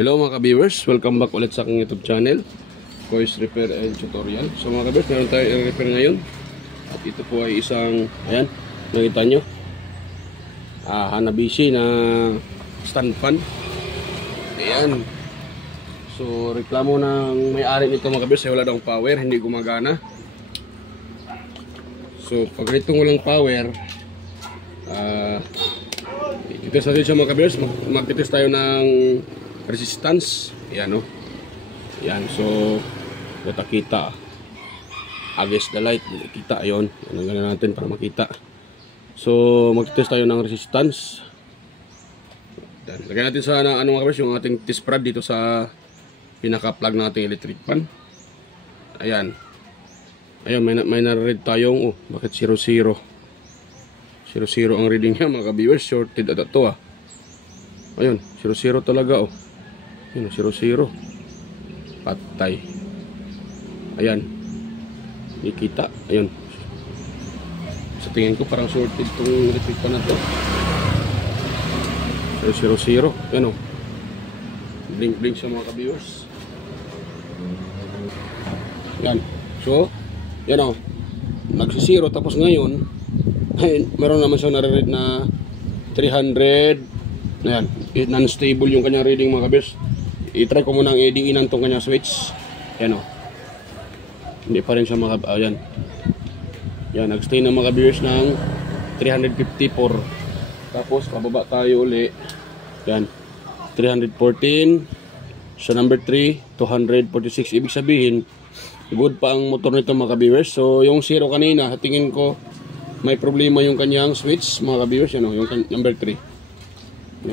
Hello mga ka-viewers, welcome back ulit sa aking YouTube channel, Kois Repair and Tutorial. So mga ka-viewers, meron tayo i-repair ngayon. At ito po ay isang, ayan, nakita nyo, Hanabishi na stand fan. Ayan. So reklamo ng may-ari nito mga ka-viewers ay wala daw power, hindi gumagana. So pag ganitong walang power, ititest natin siya mga ka-viewers. Magtitest tayo ng resistance. Ayan o. Ayan. So kita against the light. Kita. Ayun. Anong natin para makita. So magtitest tayo ng resistance. Lagyan natin sa mga ka-viewers yung ating test prod dito sa pinaka-plug ng ating electric fan. Ayan. Ayan. May na-read tayong bakit 0-0 ang reading niya mga ka-viewers. Shorted at ito ayun. 0-0 talaga Yun, 0-0. Patay. Ayan. Hindi kita. Ayun. Sa tingin ko parang shorted itong electric pan na ito. 0-0. Ayan blink sa mga ka-viewers. Yan. So, yan nagsi-0 tapos ngayon, meron naman siyang nare-read na 300. Ayan. Non-stable yung kanyang reading mga ka-viewers. I-try ko muna ang i-inan tong kanyang switch. Yan hindi pa rin siya ayan. Yan, nag-stay na mga viewers ng 354. Tapos pababa tayo uli. Yan, 314. Sa number 3, 246. Ibig sabihin, good pa ang motor nito mga viewers. So yung 0 kanina, tingin ko may problema yung kanyang switch mga viewers. Yan yung number 3.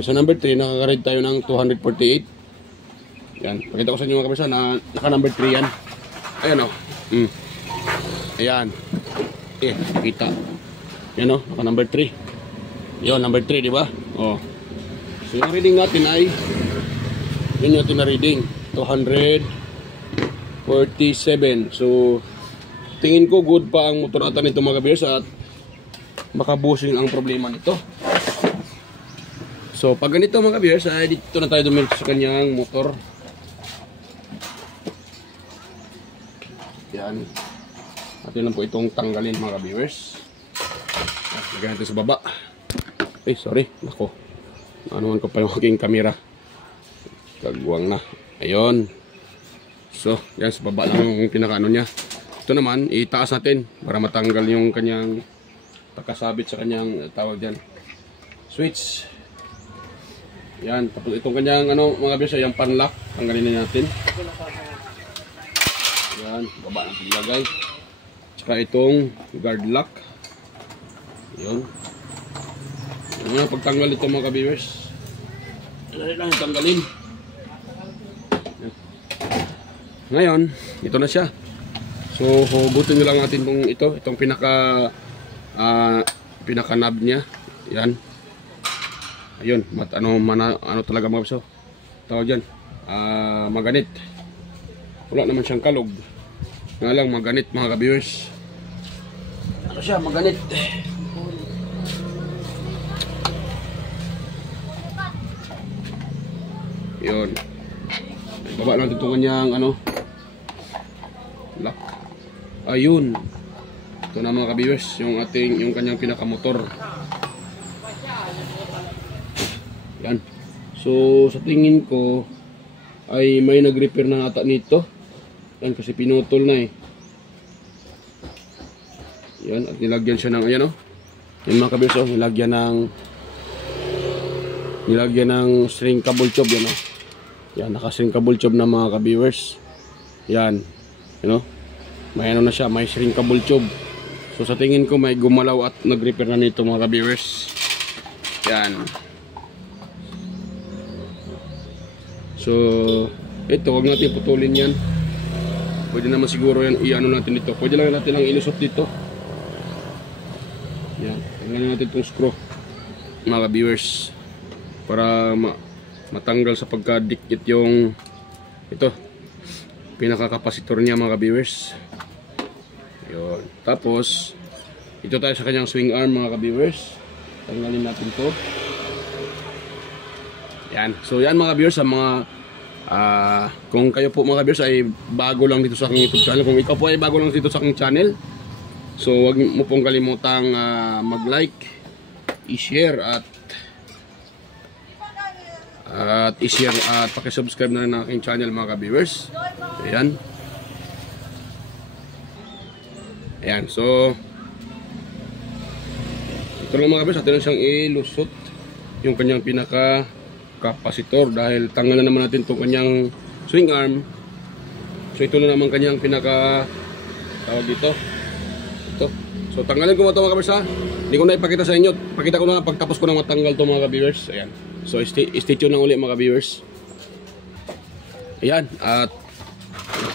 Sa number 3, nakaka-read tayo ng 248. Yan, pakita ko sa inyo mga kabisa na naka number 3 yan. Ayan Ayan. Kita. Yan naka number 3. Yun, number 3, di ba? So yung reading natin ay yun yung ating na reading 247. So tingin ko good pa ang motor ata nito mga kabisa at makabusing ang problema nito. So pag ganito mga kabiyers, ay dito na tayo dumilip sa kanyang motor. Yan. Atin lang po itong tanggalin mga kabiyers. Lagyan natin sa baba. Sorry. Nako. Anuhan ko pa yung aking camera. Kagwang na. Ayun. So, yan sa baba lang yung pinakaano niya. Ito naman, itaas natin para matanggal yung kanyang pagkasabit sa kanyang tawag dyan switch. Yan, tapos itong kanyang mga bisa, yung panlock, tanggalin na natin. Yan, baba natin ilagay. Tsaka itong guard lock. Yun. Yan, pagtanggal ito mga ka-viewers. Dali lang tanggalin. Yan. Ngayon, ito na siya. So, hugutin nyo lang natin itong pinaka knob niya. Yan. Ayun, ano talaga mga kabiso. Tawag dyan, maganit. Wala naman siyang kalog. Nga lang, maganit mga ka-viewers. Ano siya, maganit. Yun. Baba natin ito kanyang lock. Ayun. Ito na mga ka-viewers, yung kanyang pinakamotor. Yan. So sa tingin ko ay may nag-repair na ata nito. Yan kasi pinutol na Yan at nilagyan siya ng ayan Yan mga kabirso, nilagyan ng shrinkable tube yan Yan, naka-shrinkable tube na mga ka-viewers. Yan. May na siya, may shrinkable tube. So sa tingin ko may gumalaw at nag-repair na nito mga ka-viewers. Yan. So, ito, huwag natin putulin yan. Pwede naman siguro yan, i-ano natin dito. Pwede lang natin ang ilusot dito. Yan, tanggalin natin itong screw, mga viewers, para matanggal sa pagkadikit yung ito, pinakakapasitor niya mga viewers. Yun. Tapos, ito tayo sa kanyang swing arm mga viewers. Tanggalin natin to. Yan. So yan mga viewers, sa mga Kung kayo po mga ka-viewers ay bago lang dito sa aking YouTube channel, kung ikaw po ay bago lang dito sa aking channel, so huwag mo pong kalimutang mag-like, i-share at i-share at pakisubscribe na rin ng aking channel mga ka-viewers. Ayan. Ayan, so ito lang mga ka-viewers, atin lang siyang ilusot yung kanyang pinaka capacitor dahil tanggal na naman natin itong kanyang swing arm. So ito na naman kanyang pinaka tawag dito. Ito. So tanggalin ko mo ito mga ka-viewers ha. Hindi ko na ipakita sa inyo. Pakita ko na pagtapos ko na matanggal ito mga ka-viewers. Ayan. So stay tuned lang ulit mga ka-viewers. Ayan. At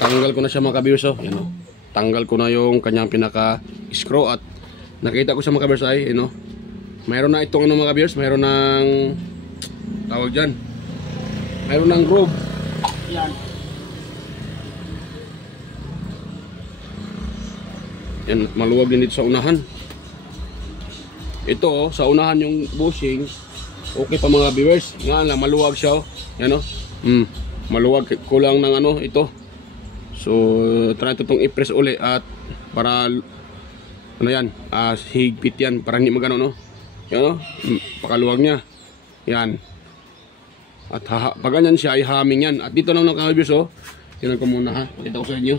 tanggal ko na siya mga ka-viewers. Oh. Ayan, oh. Tanggal ko na yung kanyang pinaka screw at nakita ko sa mga ka-viewers ay mayroon na itong mga ka-viewers. Mayroon ng tawag dyan, mayroon ng groove. Yan. Yan, maluwag din dito sa unahan. Ito sa unahan yung bushing okay pa mga viewers, nga lang maluwag siya. Yan o, maluwag, kulang ng ito. So try ito itong i-press uli at para yan, higpit yan para hindi magano, no? Yan o, pakaluwag niya. Yan. At pag ganyan siya ay humming yan. At dito lang mga viewers, tingnan ko muna ha. Pakita ko sa inyo.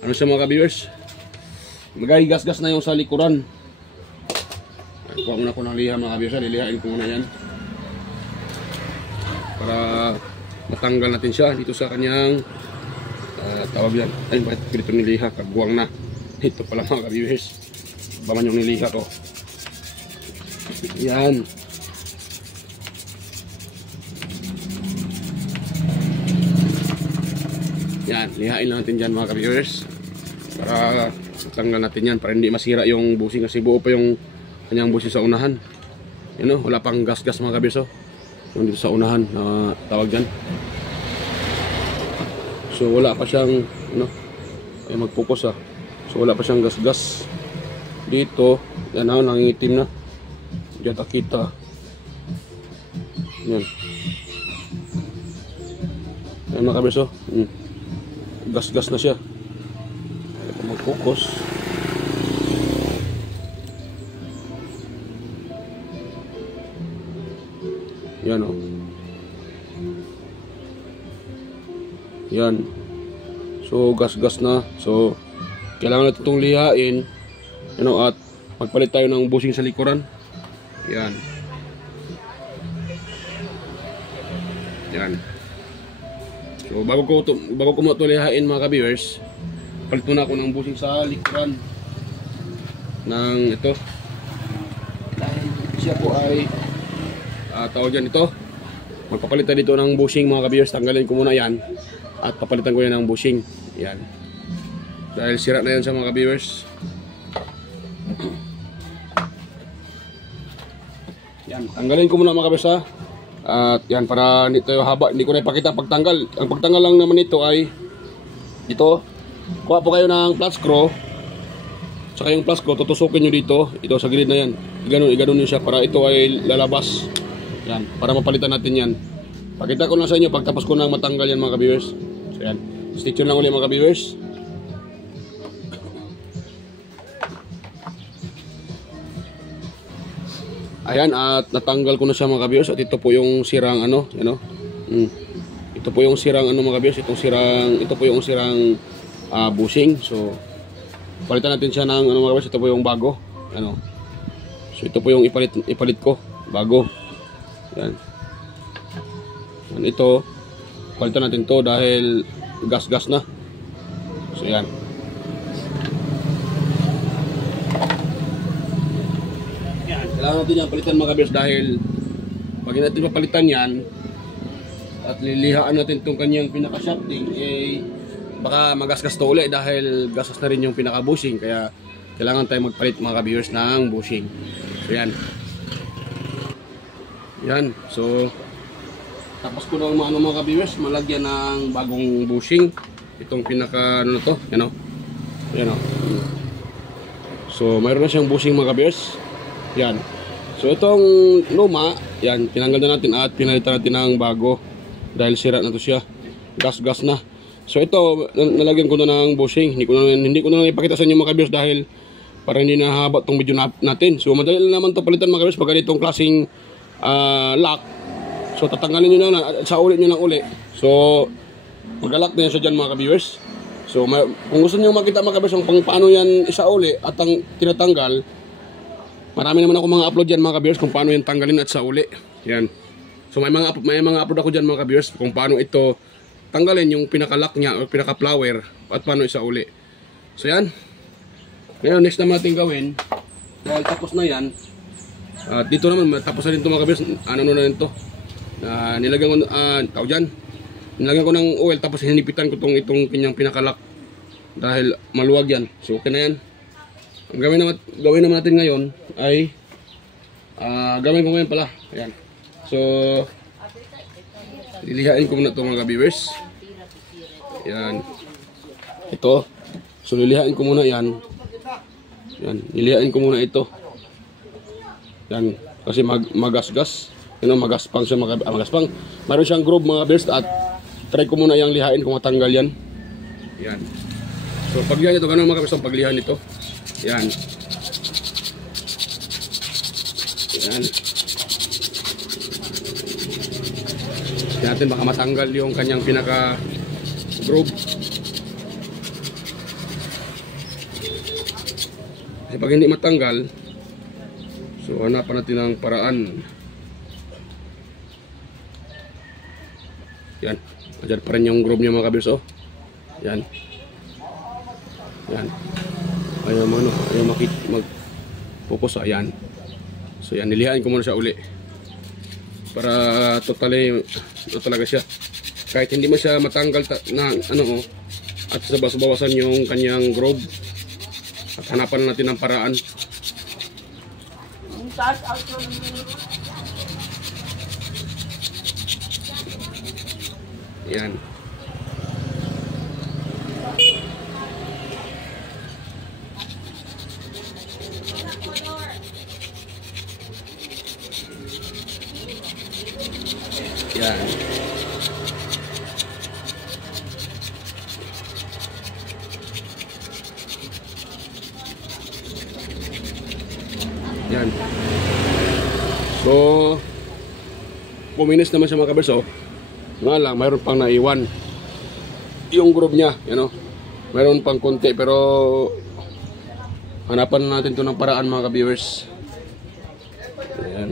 Ano siya mga viewers? Magahigas-gas na yung sa likuran. Kuha muna ko ng liha mga viewers. Lilihain ko muna yan. Para matanggal natin siya dito sa kanyang tawag yan. Ay bakit dito niliha? Kagwang na. Ito pala mga viewers. Baman yung niliha ko. Yan. Yan, lihain lang natin dyan mga ka-viewers para tanggal natin yan para hindi masira yung bushing kasi buo pa yung kanyang bushing sa unahan. Yan o, wala pang gas-gas mga ka-viewers yung dito sa unahan na tawag dyan. So wala pa siyang ay mag-focus so wala pa siyang gas-gas dito. Yan o, nangingitim na. Diyan kita. Yan. Yan mga ka-viewers gas-gas na siya. Mag-focus. Yan o. Yan. So gas-gas na. So kailangan natin itong lihain. At magpalit tayo ng bushing sa likuran. Yan. Yan. So bago ko matulihain mga ka-viewers, palit muna ako ng bushing sa likuran ng ito. Dahil siya po ay tawag yan ito. Magpapalit tayo dito ng bushing mga ka-viewers. Tanggalin ko muna yan at papalitan ko yan ng bushing. Yan. Dahil sira na yan sa mga ka-viewers. Yan, tanggalin ko muna mga ka-viewers at yan para hindi tayo haba, hindi ko na ipakita pagtanggal. Ang pagtanggal lang naman ito ay dito, kuha po kayo ng flat screw. Saka yung flat screw tutusukin nyo dito, ito sa gilid na yan. Iganon nyo siya para ito ay lalabas. Yan, para mapalitan natin yan. Pakita ko lang sa inyo pagtapos ko nang matanggal yan mga ka-viewers. So yan, stay tuned lang ulit mga ka-viewers. Ayan, at natanggal ko na siya mga ka-viewers. At ito po yung sirang ito po yung sirang mga ka-viewers. Ito po yung sirang bushing. So palitan natin siya ng mga ka-viewers. Ito po yung bago. So ito po yung ipalit ko bago. Yan. Yan, ito palitan natin to dahil gas-gas na. So yan. Kailangan natin yan palitan mga ka-viewers dahil pag natin papalitan yan at lilihaan natin itong kanyang pinaka-shafting baka magasgas to ulit dahil gasgas na rin yung pinaka-bushing, kaya kailangan tayo magpalit mga ka-viewers ng bushing. So yan. Yan. So tapos ko ng mga ka-viewers malagyan ng bagong bushing itong pinaka to, yan o. So mayroon na siyang bushing mga ka-viewers. Yan. So itong luma yan, tinanggal na natin at pinalitan natin ng bago dahil sira na to siya, gas na. So ito, nalagyan ko na ng bushing. Hindi ko na ipakita sa inyo mga kabiyos dahil para hindi na haba itong video natin. So madali lang naman to palitan mga kabiyos pag ganitong klaseng lock. So tatanggalin nyo na sa ulit nyo lang uli. So mag-lock na yan siya dyan mga kabiyos. So kung gusto nyo makita mga kabiyos kung paano yan isa uli at ang tinatanggal, marami naman ako mga upload dyan mga kabiyos kung paano yan tanggalin at sa uli. Yan. So may mga upload ako dyan mga kabiyos kung paano ito tanggalin yung pinaka-lock niya o pinaka-flower at paano isa uli. So yan. Ngayon next naman natin gawin dahil tapos na yan. At dito naman tapos na rin ito mga kabiyos. Ano na rin ito. Nilagyan ko ng oil tapos hinipitan ko itong kanyang pinaka-lock dahil maluwag yan. So okay na yan. Ang gawin naman natin ngayon ay gawin ko ngayon pala. Ayan. So lilihain ko muna ito mga viewers. Yan. Ito. So lilihain ko muna yan. Yan. Lilihain ko muna ito. Yan. Kasi magasgas. Magaspang siya magaspang. Mayroon siyang groove mga viewers at try ko muna yung lihain kung matanggal yan. Yan. So paglihan ito, ganun mga viewers ang paglihan ito. Yan. Yan. Natin baka matanggal yung kanyang pinaka groove. Kasi pag hindi matanggal, so hanapan natin ang paraan. Yan, andyan pa rin yung groove niya mga kabiyos, oh. Yan. Yan. Ayaw mag-focus, ayan. So yan, nilihain ko muna siya uli. Para totally talaga siya. Kahit hindi mo siya matanggal at bawasan yung kanyang groove. At hanapan natin ng paraan. Yan. Yan. Yan. So, puminis naman siya mga kabers, oh. Nga lang, mayroon pang naiwan yung groove niya, mayroon pang konti, pero hanapan natin to ng paraan mga ka-viewers. Ayan.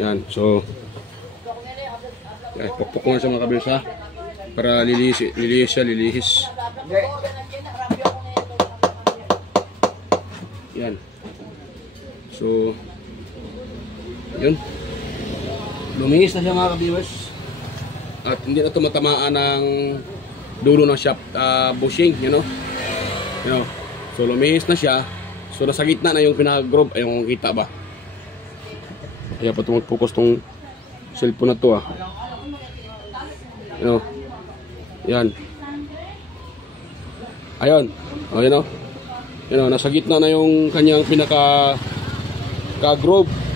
Yan, so pupuk ko nga sa mga kabiyos, ha, para lilihis. Yan. So yun, lumingis na siya mga kabiyos. At hindi na ito matamaan ng dulo ng shaft bushing, So lumihis na siya. So nasa gitna na yung pinaka-groove, ayun, kita ba? Kaya pa tumag-focus tong cellphone na to, Yan. Ayun. Nasa gitna na yung kanyang pinaka-groove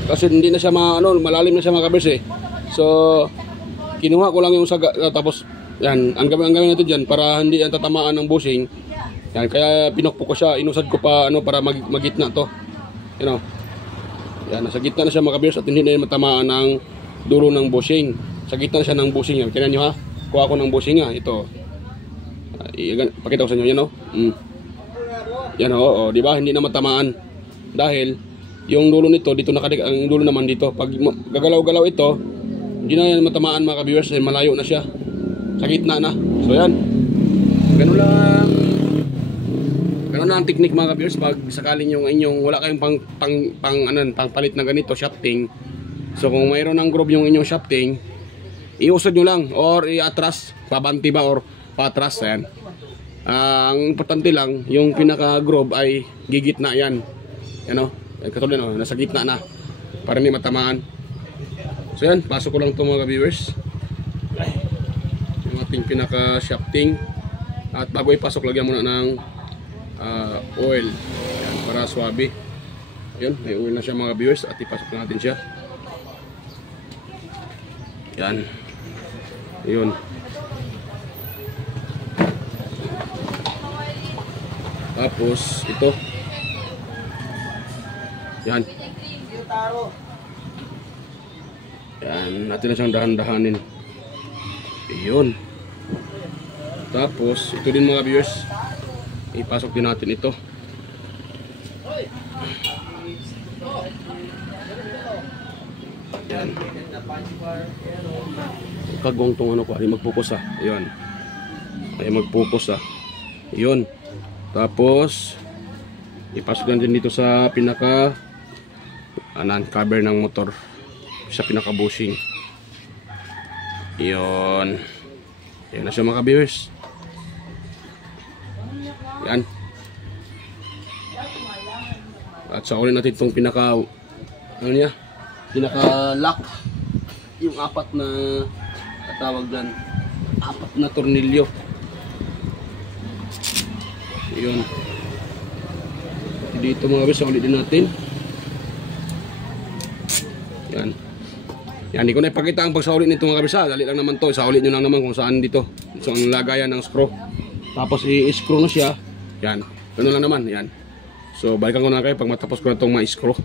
kasi hindi na siya malalim na siya mga kabers, eh. So kinuha ko lang yung saga, tapos yan, ang gawin natin diyan para hindi yan tatamaan ng bushing. Yan, kaya pinokpok ko siya, inusad ko pa para magitna to. Yan, nasa gitna na siya mga kabiyos at hindi na matamaan ng dulo ng bushing. Sa gitna na siya ng bushing. Tingnan nyo, ha. Kuha ko ng bushing, ha. Ito. Pakita ko sa inyo. Yan, Yan, di ba? Hindi na matamaan. Dahil yung dulo nito dito nakadik, ang dulo naman dito. Pag gagalaw-galaw ito, hindi na yan matamaan mga kabiyos. Malayo na siya. Sa gitna na. So yan. Ganun lang ang technique mga kabiyos pag sakaling yung inyong wala kayong pangpalit na ganito shafting. So kung mayroon ng groove yung inyong shafting, iusod nyo lang or i-atras, pabanti ba or patras, ayan. Ang importante lang, yung pinaka-groove ay gigitna yan. Yan o. Katulad o, nasa gitna na. Para hindi matamaan. So yan, pasok ko lang ito mga viewers. Yung ating pinaka-shafting. At bago ipasok, lagyan muna ng oil. Yan, para swabe. Yan, may oil na siya mga viewers. At ipasok natin siya. Yan. Yun. Tapos ito. Yan. Yan, natin na siyang dahan-dahanin. Iyon. Tapos ito din mga viewers. Ipasok din natin ito. Yan. Kagong tong ano ko, ay mag-focus Ayun. Ay mag-focus Iyon. Tapos ipasok lang din dito sa pinaka cover ng motor, sa pinaka bushing. Iyon. Yan na siya mga viewers. Yan. At sa ulit natin itong pinaka pinaka lock, yung apat na katawag dyan, apat na tornilyo. Yun. Dito mga guys, ulit din natin. Yan. Yan, hindi ko na ipakita ang pagsaulit nito mga guys. Dali lang naman to. Saulit nyo lang naman kung saan dito. So, ang lagayan ng screw. Tapos i-screw na siya. Yan. Ganun lang naman. Yan. So, balikan ko na kayo pag matapos ko na itong ma-screw.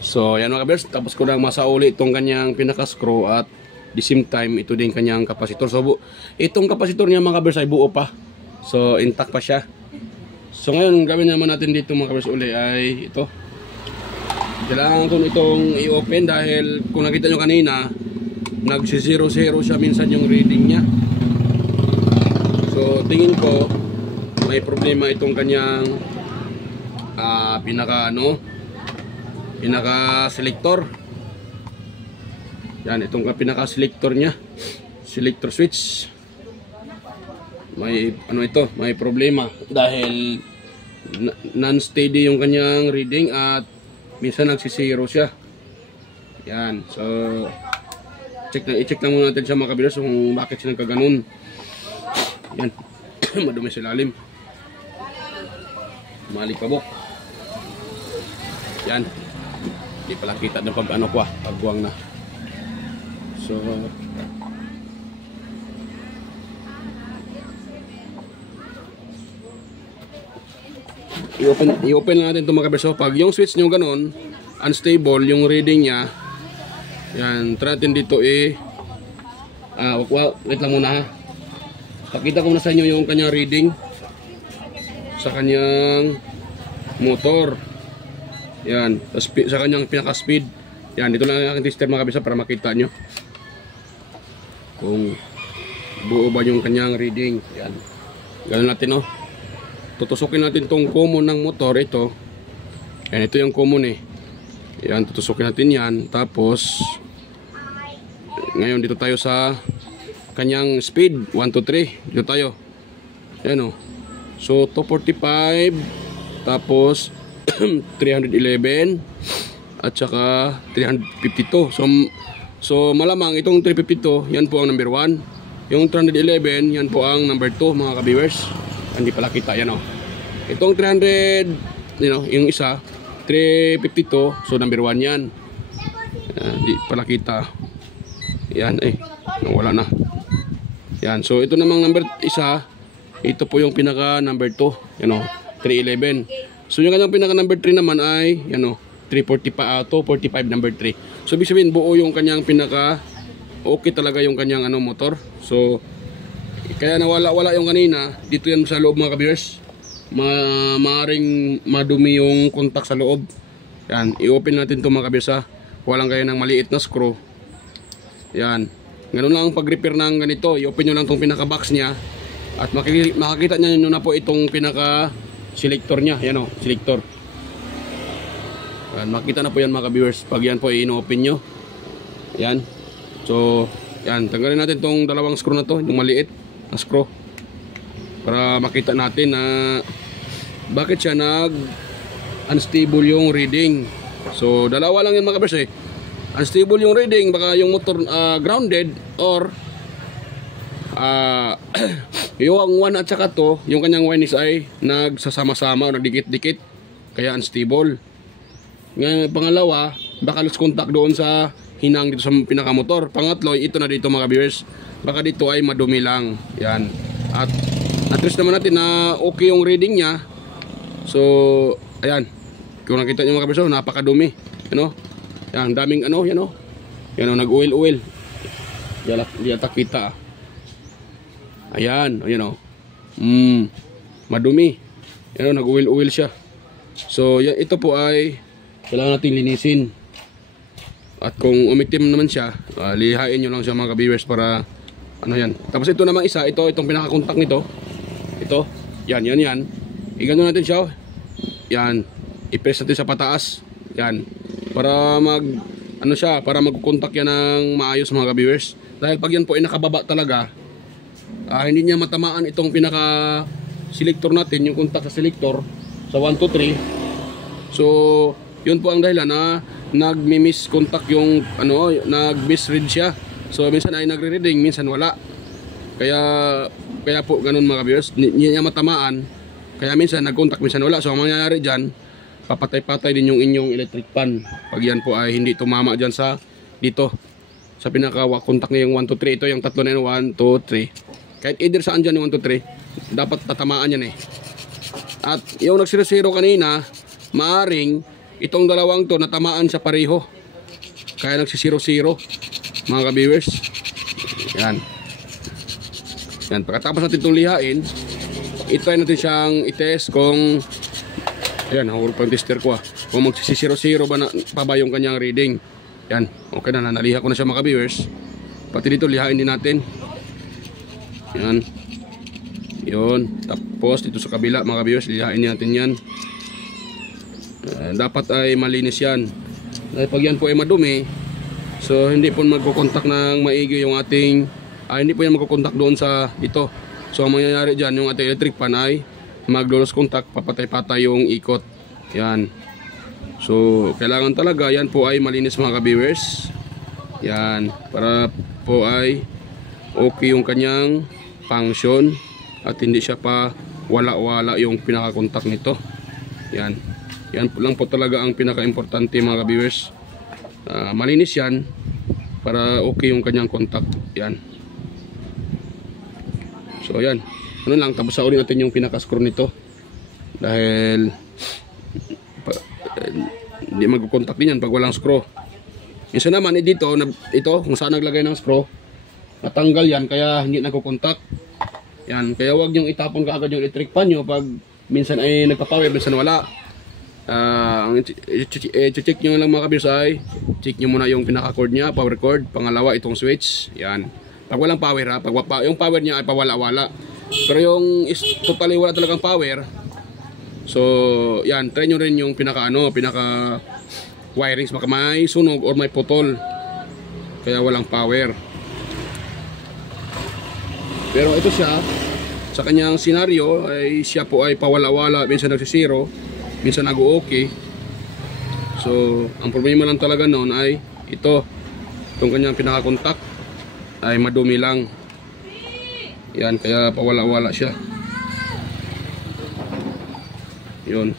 So, yan mga guys. Tapos ko na masauli itong kanyang pinaka-screw at the same time, ito din kanyang kapasitor. So, itong kapasitor niya mga guys ay buo pa. So, intact pa siya. So, ngayon, gawin naman natin dito mga kabers uli ay ito. Kailangan ko itong i-open dahil kung nakita nyo kanina, nagsi-0-0 siya minsan yung reading niya. So, tingin ko, may problema itong kanyang pinaka-selector. Yan, itong pinaka-selector niya. Selector switch. May may problema dahil non-steady yung kanyang reading at minsan nagsisiro siya. Yan. So i-check lang muna natin siya mga kabilas kung bakit siya nagkaganon. Yan. Madumi sa ilalim. Malikabok. Yan. Hindi pala kita ng pagbuwang na. So i-open lang natin ito mga kabeso. Pag yung switch nyo ganun, unstable yung reading nya, yan, try natin dito wait lang muna pakita ko na sa inyo yung kanyang reading sa kanyang motor. Yan, sa kanyang pinaka speed. Yan, dito lang ang aking tester mga kabeso para makita nyo kung buo ba yung kanyang reading. Yan, ganun natin tutusukin natin tong common ng motor ito. Yan, ito yung common Yan, tutusukin natin yan. Tapos ngayon dito tayo sa kanyang speed 1, 2, 3. Dito tayo. Yan So 245 tapos 311 at saka 352. So malamang itong 352 yan po ang number 1. Yung 311 yan po ang number 2 mga ka-viewers. Hindi pala kita yan Itong 300 yung isa 352, so number 1 yan. Hindi pala kita. Yan wala na. Yan, so ito namang number isa, ito po yung pinaka number 2, 311. So yung kanyang pinaka number 3 naman ay 345, 245 number 3. So ibig sabihin buo yung kanyang pinaka okay talaga yung kanyang motor. So kaya nawala yung kanina, dito yan sa loob mga ka-viewers. Maaring madumi yung contact sa loob. Yan, i-open natin ito mga ka-viewers Walang kayo ng maliit na screw. Yan, ganun lang ang pag-repair ng ganito. I-open nyo lang itong pinaka-box nya at makikita nyo na po itong pinaka-selector nya. Yan selector. Yan, makita na po yan mga ka-viewers pag yan po i-open nyo. Yan. So, yan, tanggalin natin itong dalawang screw na to, yung maliit na screw. para makita natin na bakit siya unstable yung reading. So dalawa lang yan mga kabers unstable yung reading, baka yung motor grounded, or yung 1 at saka 2, yung kanyang windings ay nagsasama-sama o nagdikit-dikit, kaya unstable. Ngayon pangalawa, baka lost contact doon sa hinang dito sa pinakamotor. Pangatlo, ito na dito mga viewers, baka dito ay madumi lang. Yan. At at-least naman natin na okay yung reading niya. So ayan, kung nakita nyo mga viewers, napakadumi, yan, daming yan nag-oil-oil. Di ata kita. Ayan, madumi. Yan, nag-oil-oil siya. So yan, ito po ay kailangan natin linisin. At kung umitim naman siya, lihain nyo lang siya mga viewers para yan. Tapos ito namang isa, itong pinaka-contact nito. Ito, yan. Igano natin siya. Yan, i-press natin sa pataas. Yan, para para mag-contact yan ng maayos mga viewers. Dahil pag yan po ay nakababa talaga, hindi niya matamaan itong pinaka-selector natin, yung contact sa selector sa 1, 2, 3. So yun po ang dahilan na nagmi-miss contact yung nag-misread siya. So minsan ay nagre-reading, minsan wala. Kaya po ganun mga viewers, hindi niya matamaan. Kaya minsan nag-contact, minsan wala. So ang mangyayari diyan, papatay-patay din yung inyong electric pan pag yan po ay hindi tumama diyan sa dito sa pinaka-contact niya yung 1, 2, 3. Ito yung tatlo na yun, 1, 2, 3. Kahit either saan dyan yung 1, 2, 3, dapat tatamaan yan At yung nag-0-0 kanina, maaring itong dalawang to natamaan sa pareho, kaya nagsi-0-0 mga ka-viewers. Yan. Pagkatapos natin itong lihain, itry natin siyang i-test kung nahulog pa yung tester ko kung magsi-0-0 pa ba yung kanyang reading. Yan, okay na, naliha ko na siya mga ka-viewers. Pati dito lihain din natin. Yan. Yun, tapos dito sa kabila mga ka-viewers, lihain natin yan. Dapat ay malinis yan. Dahil pag yan po ay madumi, so hindi po magkukontak ng maigi yung ating hindi po yan magkukontak doon sa ito. So ang mangyayari dyan, yung ating electric pan ay mag-loss contact, papatay-patay yung ikot. Yan. So kailangan talaga yan po ay malinis mga ka-viewers. Yan, para po ay okay yung kanyang function at hindi siya pa wala-wala yung pinaka-contact nito. Yan. Yan lang po talaga ang pinaka-importante mga ka-viewers. Malinis yan para okay yung kanyang contact. Yan. So yan. Lang, tapos saurin natin yung pinaka-screw nito. Dahil hindi mag-contact din yan pag walang screw. Minsan naman dito, ito kung saan naglagay ng screw, natanggal yan kaya hindi nagko-contact. Yan. Kaya wag niyong itapon kaagad yung electric pan nyo pag minsan ay nagpapower, minsan wala. I-check nyo lang mga kabis ay check nyo muna yung pinaka-cord nya, power cord. Pangalawa itong switch. Yan. Pag walang power yung power nya ay pawala-wala. Pero yung totally wala talagang power, so yan, try nyo rin yung pinaka wirings, baka may sunog or may putol kaya walang power. Pero ito siya, sa kanyang senaryo ay siya po ay pawala-wala, minsan nagsisiro, minsan nag-okay. So ang problema lang talaga noon ay itong kanyang pinaka-contact ay madumi lang. Yan, kaya pawala-wala siya. Yun.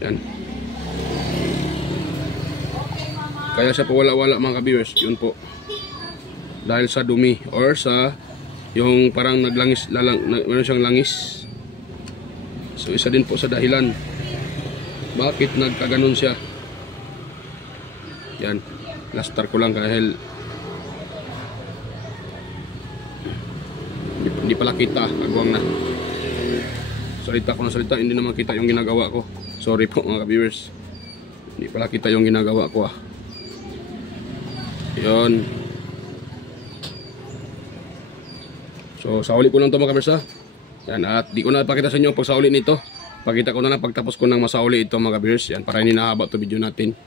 Yan. Kaya siya pawala-wala mga ka-viewers. Yun po. Dahil sa dumi or sa yung parang naglangis, meron siyang langis. So isa din po sa dahilan bakit nagkaganon siya. Yan. Lastar ko lang dahil hindi pala kita, agwang na. Salita ko na salita, hindi naman kita yung ginagawa ko. Sorry po mga viewers, hindi pala kita yung ginagawa ko Yun. So sauli ko lang ito mga viewers Yan, at di ko na pakita sa inyo pag sauli nito. Pakita ko na lang pagtapos ko ng masauli ito mga viewers. Yan, para hindi nahaba ito video natin.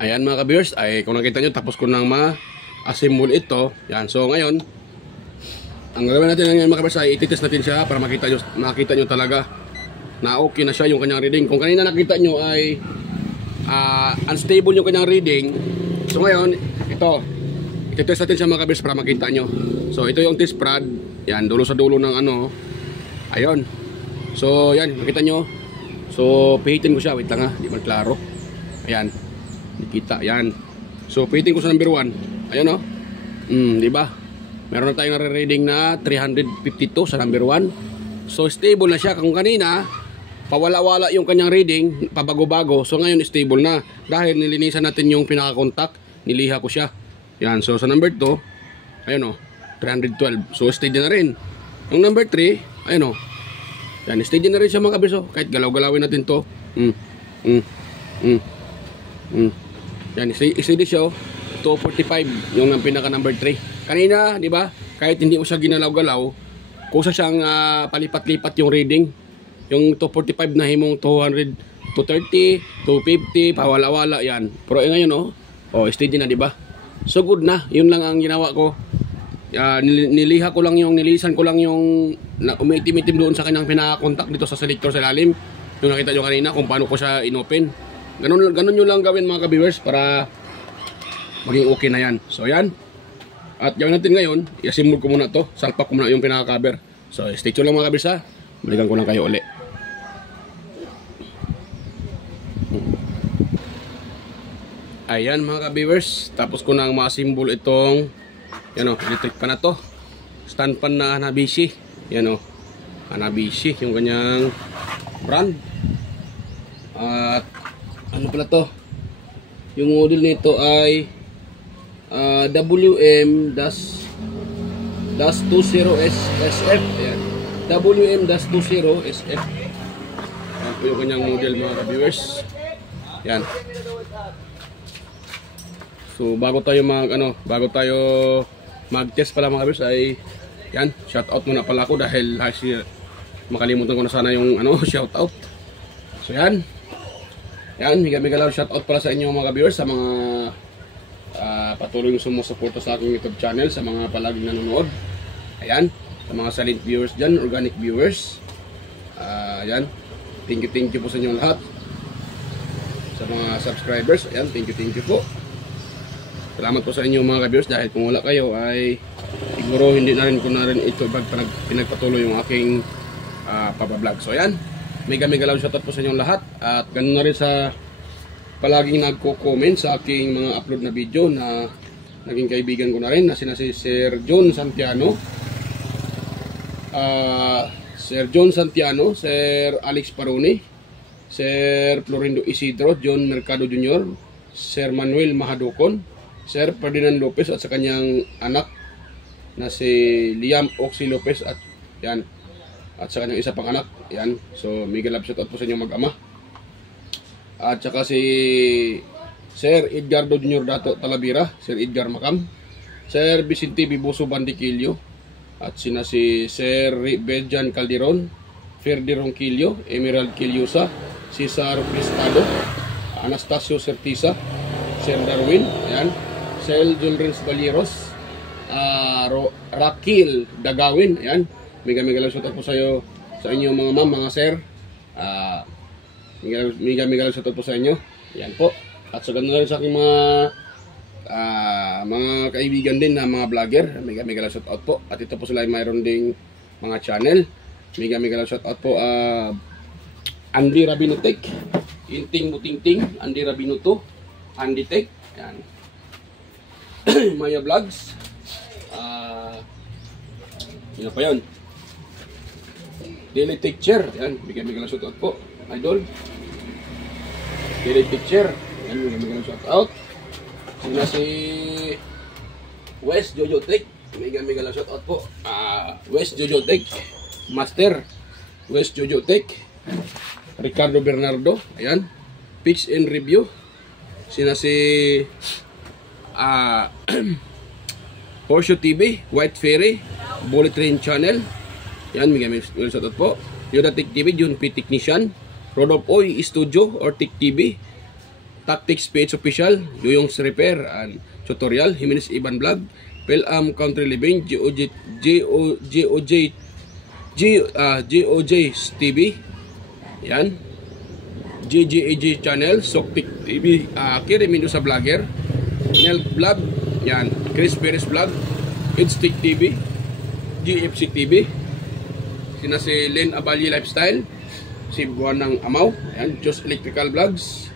Ayan mga ka-viewers, ay kung nakita nyo, tapos ko nang assemble ito. Yan. So ngayon, ang gagawin natin ngayon mga kabers ay ititest natin siya para makita nyo talaga na okay na siya yung kanyang reading. Kung kanina nakita nyo ay unstable yung kanyang reading. So ngayon, ito, ititest natin siya mga kabers para makita nyo. So ito yung test prod. Yan, dulo sa dulo ng ano. Ayun. So yan, makita nyo. So pihitin ko siya. Wait lang ha, hindi man klaro. Ayan, nakita, yan. So pihitin ko sa number 1. Ayun o. Diba? Meron na tayong nare-reading na 352 sa number 1. So stable na siya. Kung kanina pawala-wala yung kanyang reading, pabago-bago. So ngayon stable na. Dahil nilinisan natin yung pinaka-contact, niliha ko siya. Yan, so sa number 2, ayun o, 312. So steady na rin. Yung number 3, ayun o. Yan, steady na rin siya mga kabis o. Kahit galaw-galawin natin to. Yan, steady siya o. 245 yung pinaka number 3. Kanina, di ba? Kahit hindi mo siya ginalaw-galaw, kusa siyang palipat-lipat yung reading. Yung 245 na himong 200, 230, 250, pawala-wala yan. Pero ngayon steady na, di ba? So good na. Yun lang ang ginawa ko. Niliha ko lang yung, nilisan ko lang yung umitim-itim doon sa kanyang pinaka-contact dito sa selector sa ilalim. Yung nakita nyo kanina kung paano ko siya inopen. Ganun nyo lang gawin mga ka-viewers para maging okay na yan. So yan. At gawin natin ngayon, i-assemble ko muna to. Salpak ko muna yung pinaka-cover. So stay tuned lang mga ka-viewers ha. Balikan ko lang kayo ulit. Ayan mga ka-viewers, tapos ko nang ma-assemble itong electric pan na to. Stand pan na Hanabishi. Yan Hanabishi yung kanyang brand. At ano pala to? Yung model nito ay WM-20SF. Ayan. WM-20SF. Yan po yung kanyang model mga ka-viewers. Yan. So bago tayo mag-test pala mga kabis ay yan, shout out muna pala ako dahil makalimutan ko na sana yung shout out. So yan. Yan, mega love shout out pala sa inyo mga ka-viewers, sa mga patuloy yung sumusuporta sa aking YouTube channel, sa mga palaging nanonood. Ayan, sa mga silent viewers dyan, organic viewers. Ayan, thank you po sa inyo lahat. Sa mga subscribers, ayan, thank you po. Salamat po sa inyo mga ka-viewers dahil kung wala kayo ay siguro hindi na rin ko na rin ito pinagpatuloy yung aking papablog. So ayan, mega love shoutout po sa inyong lahat. At ganun na rin sa palaging nagko-comment sa aking mga upload na video na naging kaibigan ko na rin na si Sir John Santiano, Sir Alex Paroni, Sir Florindo Isidro, John Mercado Jr., Sir Manuel Mahadukon, Sir Ferdinand Lopez at sa kanyang anak na si Liam Oxy Lopez at yan, at sa kanyang isa pang anak. Yan. So mega love shoutout po sa inyo mag-ama. At saka si Sir Edgardo Jr. Dato Talavera, Sir Edgar Macam, Sir Vicente Biboso Bandiquillo, at sina si Sir Bejan Calderon, Ferdi Ronquillo, Emerald Quillosa, Cesar Prestado, Anastasio Certisa, Sir Darwin, ayan, Sir Julrens Balieros, Rakil Dagawin, ayan. Mega love shoutout po sa inyo mga ma'am, mga sir. Mega love shoutout po sa inyo. Yan po. At sa ganun rin sa aking mga kaibigan din na mga vlogger. Mega love shoutout po. At ito po sila ay mayroon ding mga channel. Mega love shoutout po. Andy Rabinotek, Inting Butingting, Andy Rabinuto, Andy Tech. Yan. Maya Vlogs. Yun pa yun. Daily Picture. Yan. Mega love shoutout po. Idol. Daily Picture. Yan. Mega love shoutout. Sina si West Jojo Tech. Mega love shoutout po. West Jojo Tech. Master. West Jojo Tech. Ricardo Bernardo. Ayan. Picks and Review. Sina si Horseshoe TV. White Fairy. Bullet Train Channel. Yan, mega shoutout po. Yoda Tech TV, Jun P Technician. Rodolph Oy Studio or Tech TV. Tactics Page Official, Yoyong's Repair. And tutorial, Jimenez Iban Vlog, Pelam Country Living, GOJ TV, yan, GGAG Channel, Soktik TV, Kiri Mendoza Vlogger, Nel Vlog, yan, Chris Perez Vlog, Idstick TV, GFC TV, sina si Len Abalye Lifestyle, si Buwan ng Amaw, yan, Just Electrical Vlogs,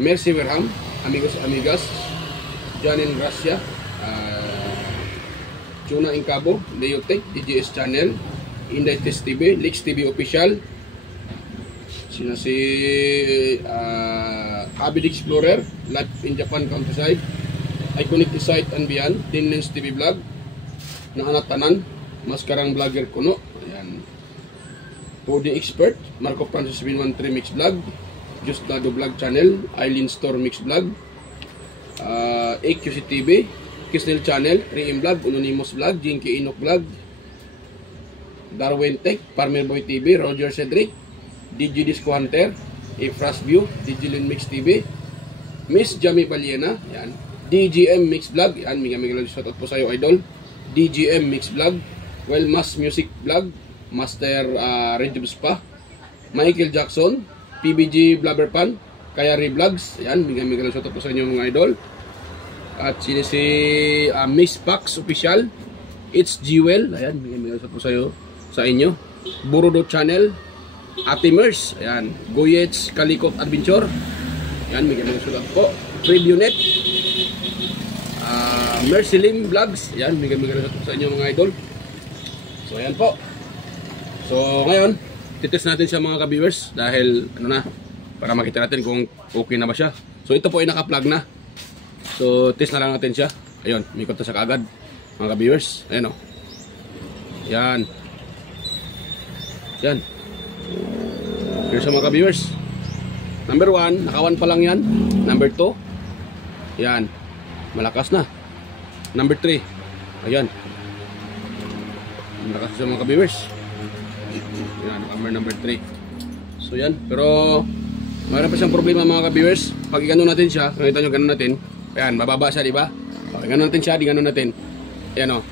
Mercy Werham, Amigos Amigas, Janin Gracia, Chuna Incabo, Leotech, DJS Channel, Inday Test TV, Leaks TV Official, sina si Avid Explorer, Life in Japan Countryside, Iconic Site and Beyond, Tinlens TV Vlog, Naanatanan, Maskarang Vlogger Kuno, ayan, 2D Expert, Marco Francis 113 Mix Vlog, Just Lado Vlog Channel, Eileen Store Mix Vlog, AQC TV, Kisnel Channel, 3M Vlog, Anonymous Vlog, Jinky Inok Vlog, Darwin Tech, Farmer Boy TV, Roger Cedric, DJ Disco Hunter, Efras View, DJLin Mix TV, Miss Jamie Baliena, yan, DGM Mix Vlog, yan, miga shoutout po sa iyo idol, DGM Mix Vlog, Wellmas Music Vlog, Master Regib Spa, Michael Jackson, PBG Blabber Pan, Kayari Vlogs, yan, miga shoutout po sa inyo mga idol. At si Miss Pax Official, It's Jewel, ayan, miga shoutout po sa inyo. Burudo Channel, Ate Mers, ayan, Goyets Kalikot Adventure, ayan, miga shoutout po. Previonet, Mercy Lim Vlogs, ayan, miga shoutout po sa inyo mga idol. So ayan po. So ngayon, titest natin siya mga ka-viewers dahil ano na, para makita natin kung okay na ba siya. So ito po ay naka-plug na. So test na lang natin siya. Ayun, mikot na siya kaagad mga ka-viewers. Ayan o. Yan. Yan. Here's siya mga ka-viewers. Number 1, naka-1 pa lang yan. Number 2, yan, malakas na. Number 3, ayan, malakas siya mga ka-viewers. Yan, number 3. So yan, pero mayroon pa siyang problema mga ka-viewers. Pag i-ganon natin siya, nakita nyo ganon natin, ayan, mababa siya, diba? Pag i-ganon natin siya, di-ganon natin, ayan o.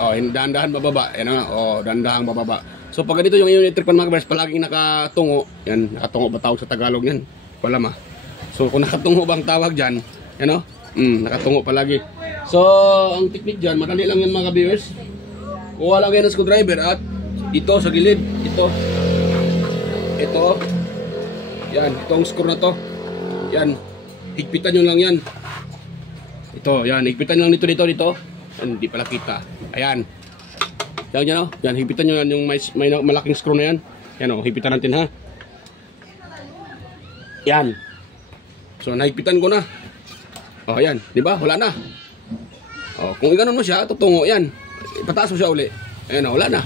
O, dahan-dahan bababa, ayan o, dahan-dahan bababa. So pag ganito yung electric pan mga ka-viewers, palaging nakatungo, yan, nakatungo ba tawag sa Tagalog yan? Wala ma. So kung nakatungo bang tawag dyan, yan o, nakatungo palagi. So ang technique dyan, madali lang yan mga ka-viewers. Kuha lang yan ng screwdriver at dito sa gilid, ito, yan, itong screw na to, yan, higpitan nyo lang yan, ito, yan, higpitan nyo lang dito, yan, hindi pala kita, ayan, yan, o, yan, higpitan nyo yan, yung may malaking screw na yan, yan o, higpitan natin ha, yan, so nahigpitan ko na, o, yan, diba, wala na, o, kung iganon mo siya, tutungo yan, ipataas mo siya uli, ayan o, wala na.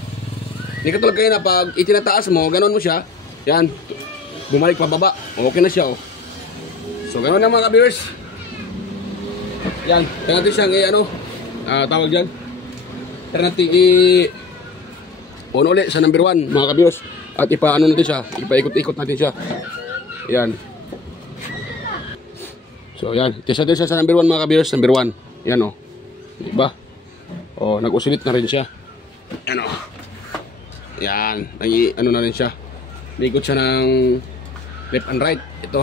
Hindi katulad kayo na pag itinataas mo, ganon mo siya, yan, bumalik pababa, okay na siya oh. So ganon na mga ka-viewers. Yan, tingnan natin siyang ano, tawag dyan, tingnan natin on ulit sa number 1 mga ka-viewers. At ipaano natin siya, ipaikot-ikot natin siya. Yan. So yan, test natin siya sa number 1 mga ka-viewers, number 1. Yan oh, diba? Oh, nag-usilit na rin siya. Yan oh. Yan, ano na rin siya. Ikot siya ng left and right. Ito.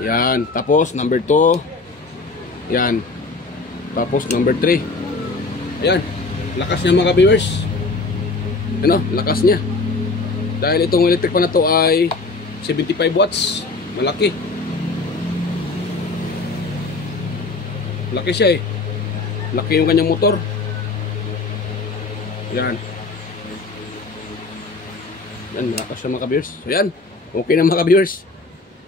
Yan, tapos number 2. Yan. Tapos number 3. Ayan, lakas niya mga viewers. Ano, lakas niya. Dahil itong electric pan na to ay 75 watts. Malaki. Laki siya eh. Laki yung kanyang motor. Yan. Yan, malakas siya mga ka-viewers. So yan, okay na mga ka-viewers.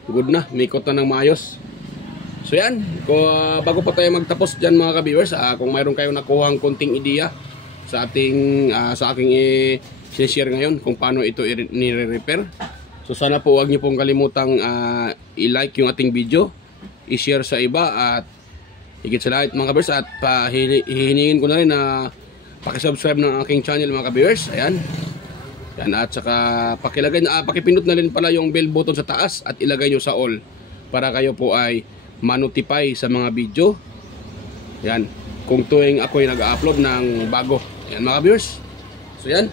Good na, mikot na ng maayos. So yan, bago pa tayo magtapos dyan mga ka-viewers, kung mayroon kayong nakuhang konting ideya sa ating sa aking i-share ngayon kung paano ito nire-repair. So sana po huwag niyo pong kalimutang i-like yung ating video, i-share sa iba, at higit sa lahat mga ka-viewers, at hihiningin ko na rin na pakisubscribe ng aking channel mga ka-viewers. Ayan. Yan, at saka pakipindot na rin pala yung bell button sa taas at ilagay nyo sa all para kayo po ay ma-notify sa mga video. Yan, kung tuwing ako'y nag-upload ng bago. Yan mga viewers. So yan.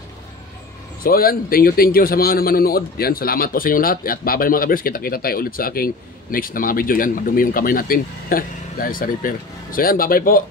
So yan, thank you sa mga manonood. Yan, salamat po sa inyo lahat. At bye-bye mga viewers. Kita-kita tayo ulit sa aking next na mga video. Yan, madumi yung kamay natin dahil sa repair. So yan, bye-bye po.